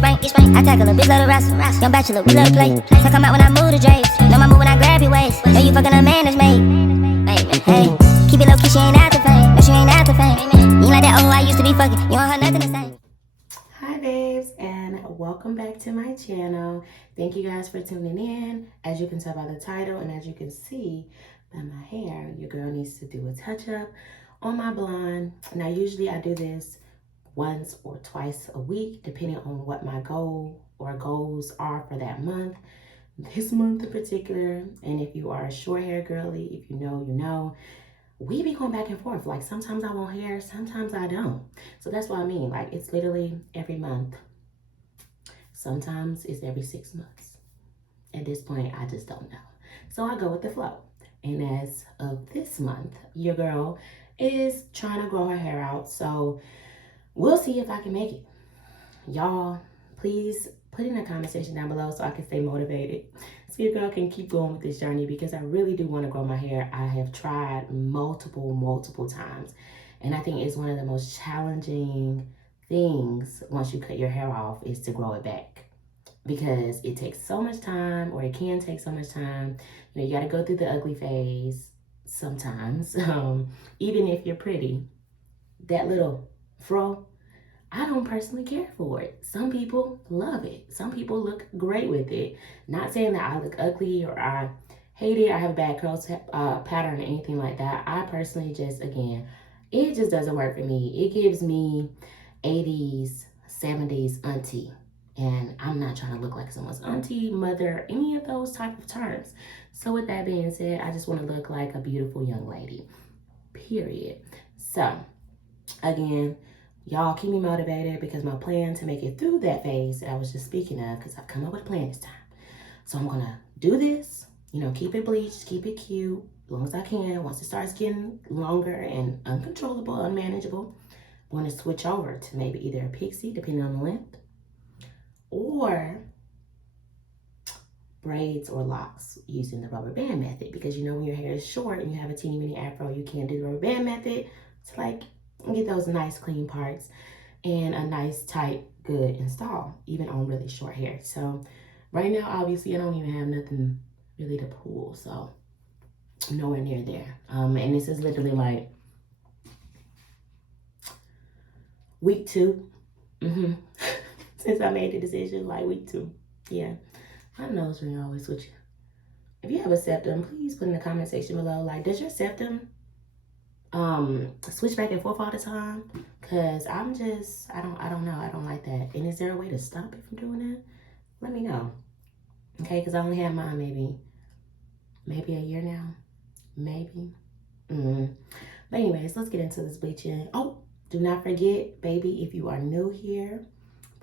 get spanked. I tackle a bitch, let her wrestle. Young bachelor, we love to play. So come out when I move the drapes. Know my move when I grab your waist. Know you fucking a man that's made. Hey, keep it low key, she ain't after fame. No, she ain't after fame. You ain't like that, oh, I used to be fucking. You don't have nothing to say. Hi babes, and welcome back to my channel. Thank you guys for tuning in. As you can tell by the title and as you can see by my hair, your girl needs to do a touch up on my blonde. Now usually I do this once or twice a week depending on what my goal or goals are for that month. This month in particular, and if you are a short hair girly, if you know, you know, we be going back and forth. Like sometimes I want hair, sometimes I don't. So that's what I mean. Like it's literally every month. Sometimes it's every 6 months. At this point, I just don't know. So I go with the flow. And as of this month, your girl is trying to grow her hair out. So we'll see if I can make it. Y'all, please put in a comment section down below so I can stay motivated. So your girl can keep going with this journey because I really do want to grow my hair. I have tried multiple times. And I think it's one of the most challenging things once you cut your hair off is to grow it back. Because it takes so much time, or it can take so much time. You know, you got to go through the ugly phase sometimes. Even if you're pretty, that little fro, I don't personally care for it. Some people love it. Some people look great with it. Not saying that I look ugly or I hate it, I have a bad curl pattern or anything like that. I personally just, again, it just doesn't work for me. It gives me 80s, 70s auntie. And I'm not trying to look like someone's auntie, mother, any of those type of terms. So with that being said, I just want to look like a beautiful young lady, period. So again, y'all keep me motivated because my plan to make it through that phase that I was just speaking of, because I've come up with a plan this time. So I'm going to do this, you know, keep it bleached, keep it cute, as long as I can. Once it starts getting longer and uncontrollable, unmanageable, I'm going to switch over to maybe either a pixie, depending on the length, or braids or locks using the rubber band method. Because you know when your hair is short and you have a teeny mini afro, you can't do the rubber band method to like get those nice clean parts and a nice tight good install even on really short hair. So right now obviously I don't even have nothing really to pull, so nowhere near there. And this is literally like week 2 since I made the decision, like week 2. Yeah, my nose ring always switch. If you have a septum, please put in the comment section below, like, does your septum switch back and forth all the time? Because I don't know, I don't like that. And is there a way to stop it from doing that? Let me know. Okay, because I only had mine maybe a year now, maybe. But anyways, let's get into this bleaching. Oh, do not forget, baby, if you are new here,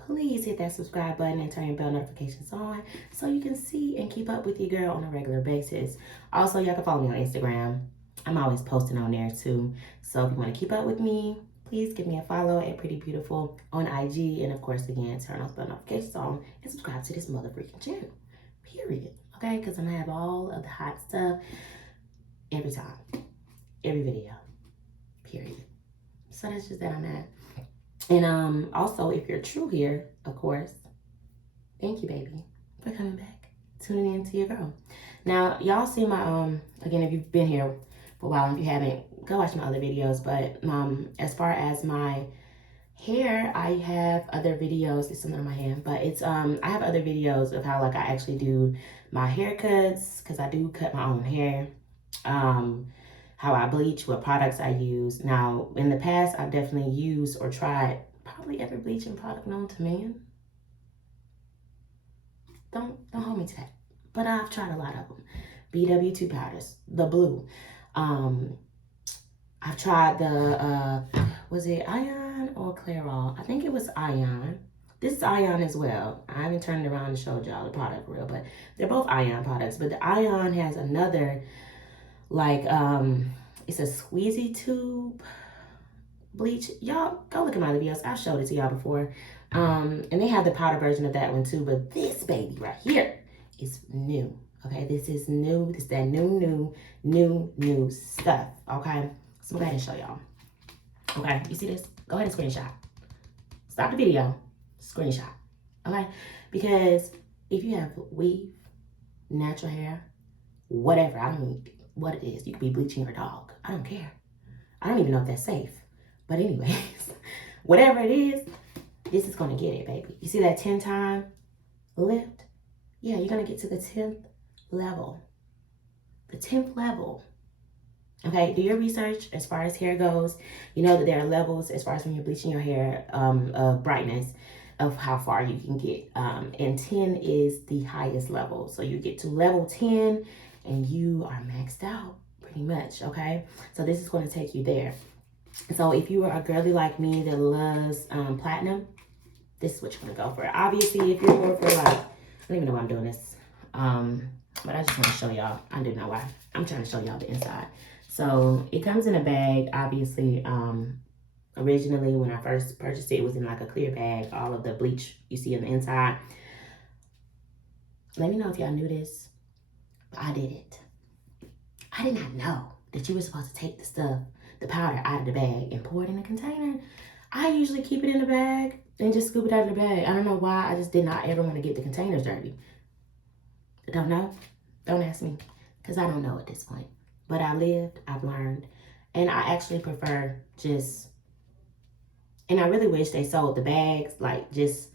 please hit that subscribe button and turn your bell notifications on so you can see and keep up with your girl on a regular basis. Also, y'all can follow me on Instagram. I'm always posting on there too. So if you want to keep up with me, please give me a follow at Pretty Beautiful on IG. And of course, again, turn those bell notifications on and subscribe to this mother freaking channel. Period. Okay? Because I'm going to have all of the hot stuff every time. Every video. Period. So that's just that I'm at. And also, if you're true here, of course, thank you, baby, for coming back, tuning in to your girl. Now, y'all see my, again, if you've been here for a while, and if you haven't, go watch my other videos. But as far as my hair, I have other videos. It's something on my hand, but it's, I have other videos of how, like, I actually do my haircuts, because I do cut my own hair. How I bleach, what products I use. Now, in the past, I've definitely used or tried probably every bleaching product known to man. Don't hold me to that. But I've tried a lot of them. BW2 powders, the blue. I've tried the, was it Ion or Clairol? I think it was Ion. This is Ion as well. I haven't turned around and showed y'all the product real, but they're both Ion products. But the Ion has another, like, it's a squeezy tube bleach. Y'all go look at my videos. I've showed it to y'all before. And they have the powder version of that one too. But this baby right here is new. Okay, this is new. This is that new stuff. Okay, so go ahead and show y'all. Okay, you see this? Go ahead and screenshot. Stop the video. Screenshot. okay? Because if you have weave, natural hair, whatever, I don't mean what it is. You could be bleaching your dog. I don't care. I don't even know if that's safe. But anyways, whatever it is, this is going to get it, baby. You see that 10-time lift? Yeah, you're going to get to the 10th level. The 10th level. Okay, do your research as far as hair goes. You know that there are levels as far as when you're bleaching your hair, brightness of how far you can get. And 10 is the highest level. So you get to level 10 and you are maxed out pretty much, okay? So this is going to take you there. So if you are a girly like me that loves platinum, this is what you're going to go for. Obviously, if you're more for like, I don't even know why I'm doing this. But I just want to show y'all. I do know why. I'm trying to show y'all the inside. So it comes in a bag, obviously. Originally, when I first purchased it, it was in like a clear bag. All of the bleach you see on the inside. Let me know if y'all knew this. But I didn't. I did not know that you were supposed to take the stuff, the powder, out of the bag and pour it in a container. I usually keep it in the bag and just scoop it out of the bag. I don't know why. I just did not ever want to get the containers dirty. Don't know? Don't ask me. Because I don't know at this point. But I lived, I've learned. And I actually prefer just, and I really wish they sold the bags, like just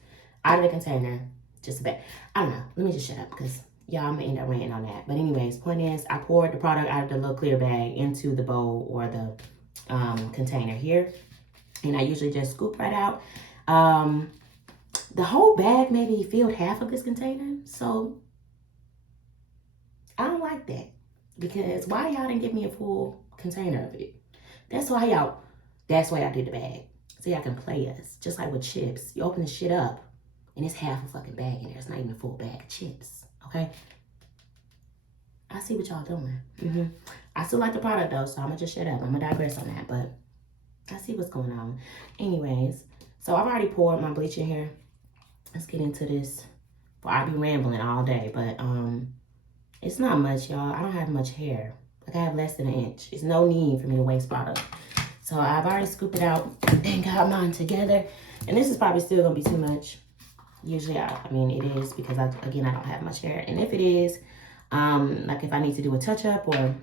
out of the container, just a bag. I don't know. Let me just shut up because y'all, I'm going to end up ranting on that. But anyways, point is, I poured the product out of the little clear bag into the bowl or the container here. And I usually just scoop right out. The whole bag maybe filled half of this container. So I don't like that. Because why y'all didn't give me a full container of it? That's why y'all did the bag. So y'all can play us. Just like with chips. You open the shit up and it's half a fucking bag in there. It's not even a full bag of chips. Okay? I see what y'all doing. I still like the product though, so I'm gonna just shut up. I'm gonna digress on that, but I see what's going on. Anyways, so I've already poured my bleach in here. Let's get into this. Well, I'll be rambling all day, but it's not much, y'all. I don't have much hair. Like I have less than an inch. It's no need for me to waste product. So I've already scooped it out and got mine together. And this is probably still gonna be too much. Usually, I mean, it is because again, I don't have much hair. And if it is, like if I need to do a touch up or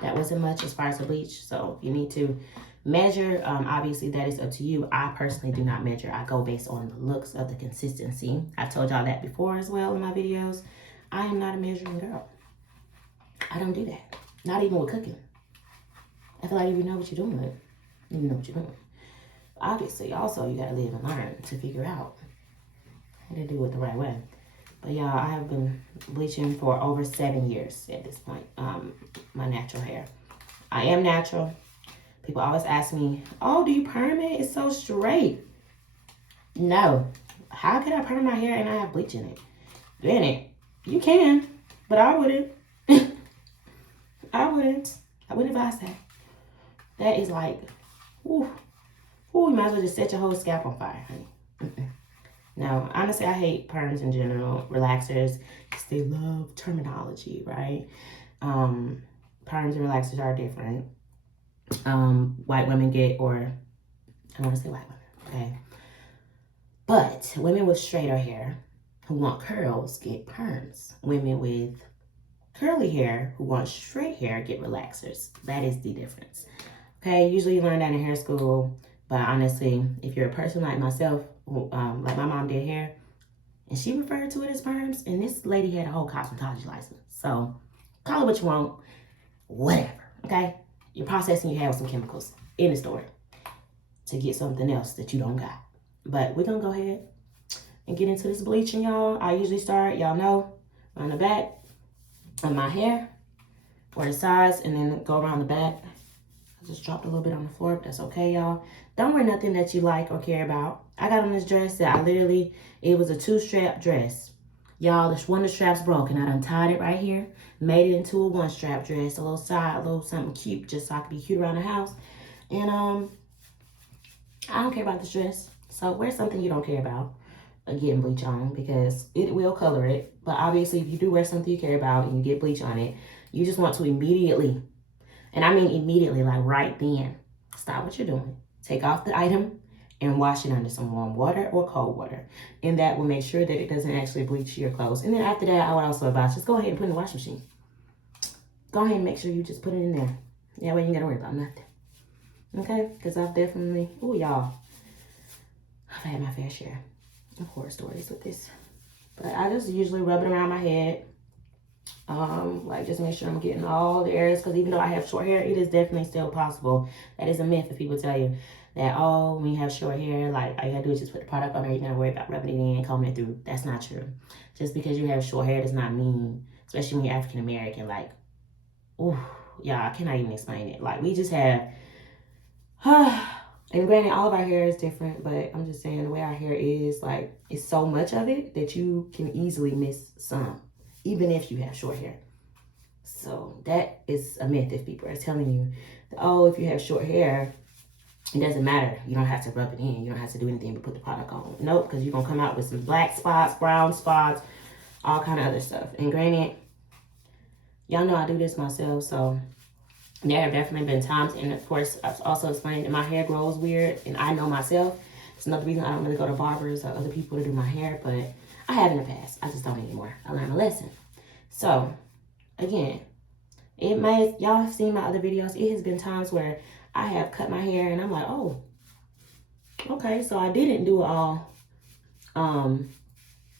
that wasn't much as far as the bleach. So if you need to measure, obviously that is up to you. I personally do not measure. I go based on the looks of the consistency. I've told y'all that before as well in my videos. I am not a measuring girl. I don't do that. Not even with cooking. I feel like if you know what you're doing, you know what you're doing. Obviously, also, you gotta live and learn to figure out how to do it the right way. But y'all, I have been bleaching for over 7 years at this point. My natural hair. I am natural. People always ask me, oh, do you perm it? It's so straight. No. How could I perm my hair and I have bleach in it? In it. You can, but I wouldn't. I wouldn't advise that. That is like, ooh, you might as well just set your whole scalp on fire, honey. No, honestly, I hate perms in general, relaxers, because they love terminology, right? Perms and relaxers are different. White women get, or I want to say white women, okay? But women with straighter hair who want curls get perms. Women with curly hair who want straight hair get relaxers. That is the difference. Okay, usually you learn that in hair school, but honestly, if you're a person like myself, who, like my mom did hair, and she referred to it as perms, and this lady had a whole cosmetology license. So call it what you want, whatever, okay? You're processing your hair with some chemicals in the store to get something else that you don't got. But we're gonna go ahead and get into this bleaching, y'all. I usually start, y'all know, on the back of my hair or the sides, and then go around the back. I just dropped a little bit on the floor, but that's okay, y'all. Don't wear nothing that you like or care about. I got on this dress that it was a 2-strap dress. Y'all, one of the straps broke, and I untied it right here, made it into a 1-strap dress, a little something cute, just so I could be cute around the house. And I don't care about this dress, so wear something you don't care about. Getting bleach on, because it will color it. But obviously, if you do wear something you care about and you get bleach on it, you just want to immediately, and I mean immediately, like right then, stop what you're doing, take off the item, and wash it under some warm water or cold water. And that will make sure that it doesn't actually bleach your clothes. And then after that, I would also advise just go ahead and put it in the washing machine. Go ahead and make sure you just put it in there. That way you ain't gotta worry about nothing. Okay? Because I've definitely, oh y'all, I've had my fair share of horror stories with this. But I just usually rub it around my head. Like just make sure I'm getting all the areas, because even though I have short hair, it is definitely still possible. That is a myth if people tell you that, oh, when you have short hair, like all you gotta do is just put the product on there, you're gonna worry about rubbing it in, combing it through. That's not true. Just because you have short hair does not mean, especially when you're African American, like, ooh, yeah, I cannot even explain it. Like we just have, and granted, all of our hair is different, but I'm just saying the way our hair is, like, it's so much of it that you can easily miss some, even if you have short hair. So that is a myth if people are telling you that, oh, if you have short hair, it doesn't matter. You don't have to rub it in. You don't have to do anything but put the product on. Nope, because you're going to come out with some black spots, brown spots, all kind of other stuff. And granted, y'all know I do this myself, so there have definitely been times, and of course, I've also explained that my hair grows weird, and I know myself. It's another reason I don't really go to barbers or other people to do my hair, but I have in the past. I just don't anymore. I learned a lesson. So, again, y'all have seen my other videos. It has been times where I have cut my hair, and I'm like, oh, okay, so I didn't do it all. I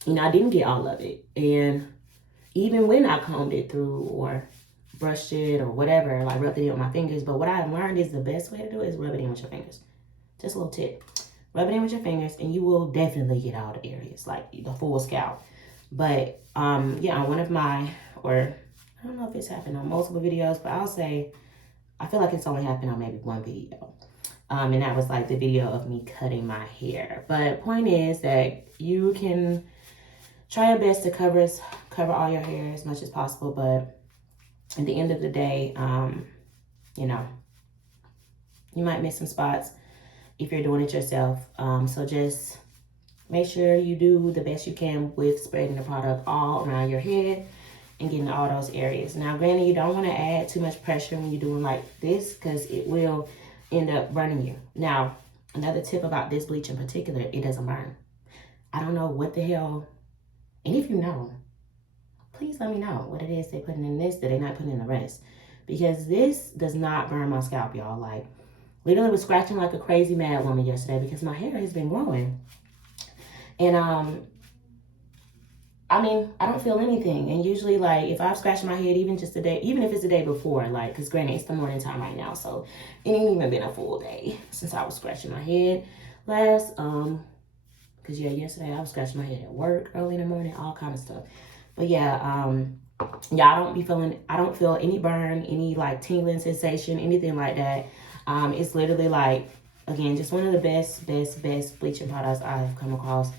didn't get all of it. And even when I combed it through or brushed it or whatever, like rubbed it in with my fingers. But what I've learned is the best way to do it is rub it in with your fingers. Just a little tip. Rub it in with your fingers and you will definitely get all the areas, like the full scalp. But yeah, on one of my, or I don't know if it's happened on multiple videos, but I'll say, I feel like it's only happened on maybe one video. And that was like the video of me cutting my hair. But point is that you can try your best to cover all your hair as much as possible, but at the end of the day, you might miss some spots if you're doing it yourself. So just make sure you do the best you can with spreading the product all around your head and getting all those areas. Now, granted, you don't want to add too much pressure when you're doing like this, because it will end up burning you. Now, another tip about this bleach in particular, it doesn't burn. I don't know what the hell, and if you know, please let me know what it is they putting in this that they're not putting in the rest. Because this does not burn my scalp, y'all. Like, literally was scratching like a crazy mad woman yesterday because my hair has been growing. And, I don't feel anything. And usually, like, if I've scratched my head even just a day, even if it's the day before, like, because granted, it's the morning time right now. So, it ain't even been a full day since I was scratching my head last. Because, yeah, yesterday I was scratching my head at work early in the morning, all kind of stuff. But yeah, I don't feel any burn, any like tingling sensation, anything like that. It's literally like, again, just one of the best bleaching products I have come across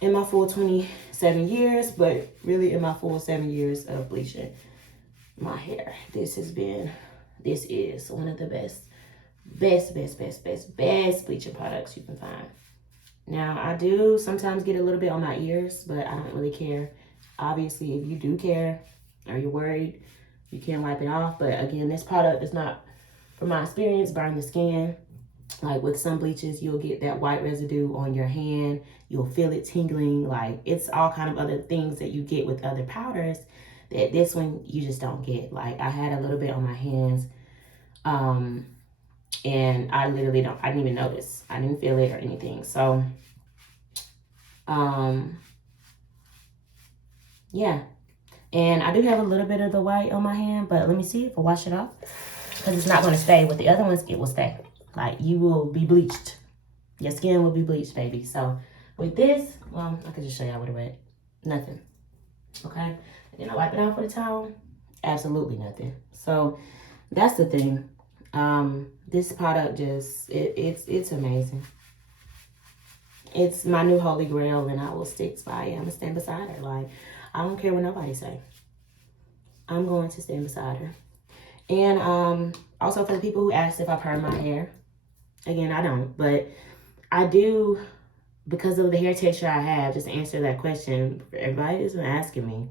in my full 27 years, but really in my full 7 years of bleaching my hair. This is one of the best bleaching products you can find. Now, I do sometimes get a little bit on my ears, but I don't really care. Obviously, if you do care or you're worried, you can wipe it off. But again, this product does not, from my experience, burn the skin. Like with some bleaches, you'll get that white residue on your hand. You'll feel it tingling. Like it's all kind of other things that you get with other powders that this one you just don't get. Like I had a little bit on my hands. And I didn't even notice. I didn't feel it or anything. So, yeah. And I do have a little bit of the white on my hand, but let me see if I wash it off. Because it's not going to stay. With the other ones, it will stay. Like, you will be bleached. Your skin will be bleached, baby. So, with this, well, I can just show y'all what it wet. Nothing. Okay? And then I wipe it off with a towel. Absolutely nothing. So, that's the thing. This product just, it's amazing. It's my new holy grail, and I will stick by it. I'm going to stand beside her. Like, I don't care what nobody say. I'm going to stand beside her. And also for the people who asked if I perm my hair, again, I don't, but I do, because of the hair texture I have, just to answer that question, for everybody that's been asking me,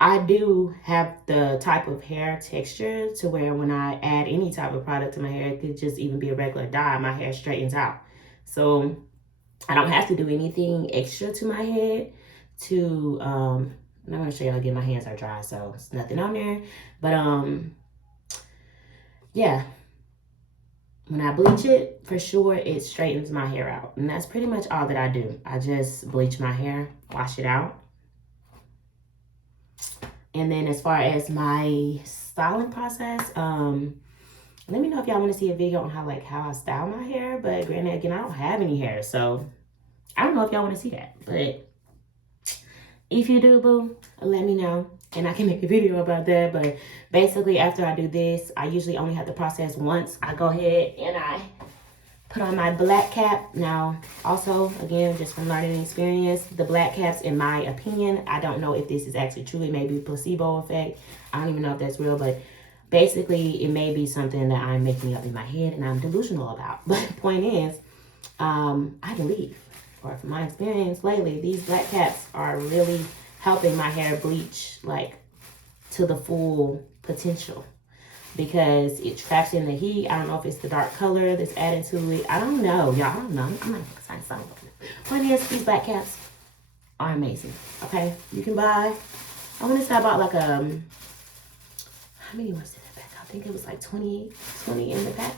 I do have the type of hair texture to where when I add any type of product to my hair, it could just even be a regular dye, my hair straightens out. So I don't have to do anything extra to my head to, I'm going to show y'all again, my hands are dry, so it's nothing on there. But yeah, when I bleach it, for sure, it straightens my hair out. And that's pretty much all that I do. I just bleach my hair, wash it out. And then as far as my styling process, let me know if y'all want to see a video on how I style my hair. But granted, again, I don't have any hair, so I don't know if y'all want to see that. But if you do, boo, let me know, and I can make a video about that. But basically, after I do this, I usually only have to process once. I go ahead and I put on my black cap. Now, also, again, just from learning experience, the black caps, in my opinion, I don't know if this is actually true. It may be a placebo effect. I don't even know if that's real, but basically, it may be something that I'm making up in my head and I'm delusional about. But the point is, I believe, or from my experience lately, these black caps are really helping my hair bleach like to the full potential, because it traps in the heat. I don't know if it's the dark color that's added to it. I don't know, y'all. I don't know. I'm not saying something. Point is, these black caps are amazing. Okay, you can buy. I want to say I bought like how many was in the pack? I think it was like 20 in the pack.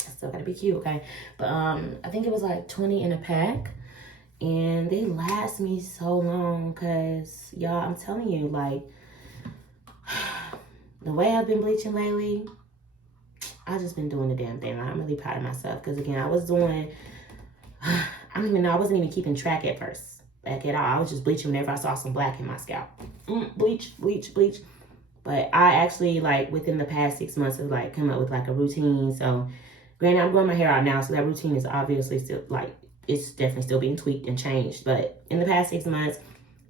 I still gotta be cute, okay? But I think it was like 20 in a pack, and they last me so long, cause y'all, I'm telling you, like, the way I've been bleaching lately, I've just been doing the damn thing. I'm really proud of myself, because again, I wasn't even keeping track at first, like at all. I was just bleaching whenever I saw some black in my scalp. Bleach. But I actually, like, within the past 6 months, have like come up with like a routine. So granted, I'm growing my hair out now, so that routine is obviously still, like, it's definitely still being tweaked and changed. But in the past 6 months,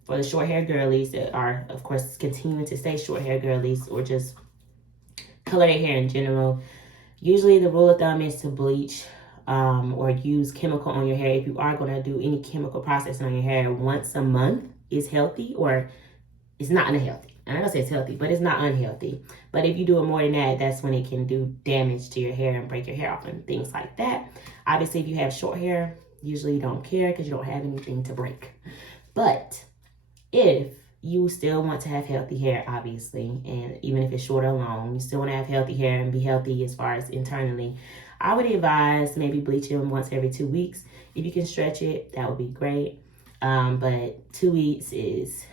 for the short hair girlies that are, of course, continuing to stay short hair girlies, or just color their hair in general, usually the rule of thumb is to bleach or use chemical on your hair. If you are going to do any chemical processing on your hair, once a month is healthy, or it's not unhealthy. I'm not gonna say it's healthy, but it's not unhealthy. But if you do it more than that, that's when it can do damage to your hair and break your hair off and things like that. Obviously, if you have short hair, usually you don't care because you don't have anything to break. But if you still want to have healthy hair, obviously, and even if it's short or long, you still want to have healthy hair and be healthy as far as internally, I would advise maybe bleaching once every 2 weeks. If you can stretch it, that would be great. But 2 weeks is,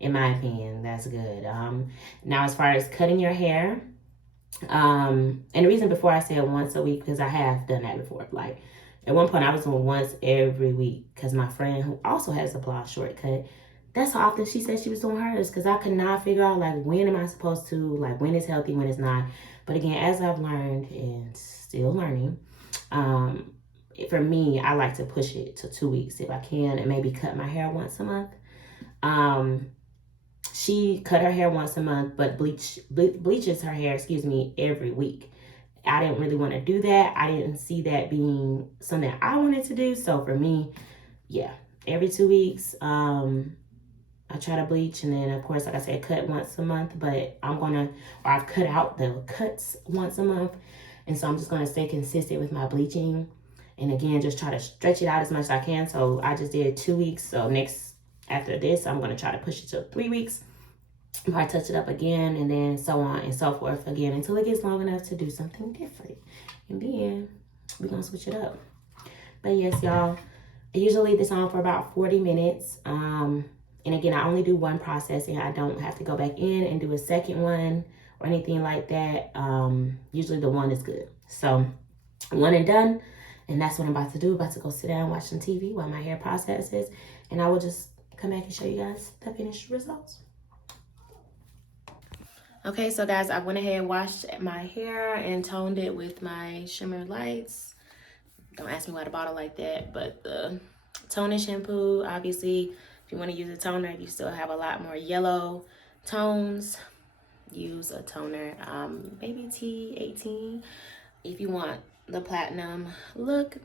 in my opinion, that's good. Now, as far as cutting your hair, and the reason before I said once a week, because I have done that before. Like, at one point, I was doing once every week, because my friend, who also has a blonde shortcut, that's how often she said she was doing hers, because I could not figure out, like, when am I supposed to, like, when it's healthy, when it's not. But again, as I've learned and still learning, for me, I like to push it to 2 weeks if I can, and maybe cut my hair once a month. She cut her hair once a month, but bleaches her hair, every week. I didn't really want to do that. I didn't see that being something I wanted to do. So for me, yeah, every 2 weeks, I try to bleach. And then, of course, like I said, cut once a month. But I've cut out the cuts once a month. And so I'm just going to stay consistent with my bleaching. And again, just try to stretch it out as much as I can. So I just did 2 weeks. So after this, I'm going to try to push it to 3 weeks. I touch it up again, and then so on and so forth again until it gets long enough to do something different. And then we're going to switch it up. But yes, y'all, I usually leave this on for about 40 minutes. And again, I only do one processing. I don't have to go back in and do a second one or anything like that. Usually the one is good. So one and done. And that's what I'm about to do. About to go sit down and watch some TV while my hair processes. And I will just come back and show you guys the finished results. Okay, so guys, I went ahead and washed my hair and toned it with my shimmer lights. Don't ask me why the bottle like that, but the toning shampoo, obviously, if you want to use a toner, if you still have a lot more yellow tones, use a toner, maybe T18 if you want the platinum look.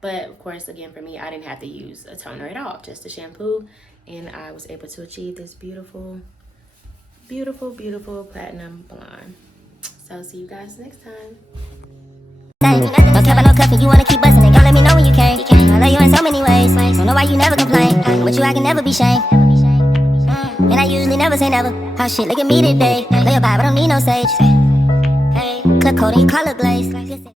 But of course, again, for me, I didn't have to use a toner at all, just a shampoo, and I was able to achieve this beautiful platinum blonde. So see you guys next time. Don't care about no cuffing, you wanna keep us when you came. I love you in so many ways. Don't know why you never complain. With you I can never be shamed. And I usually never say never. Oh shit, look at me today. Lay your vibe, I don't need no sage. Hey, clip coat and your color glaze.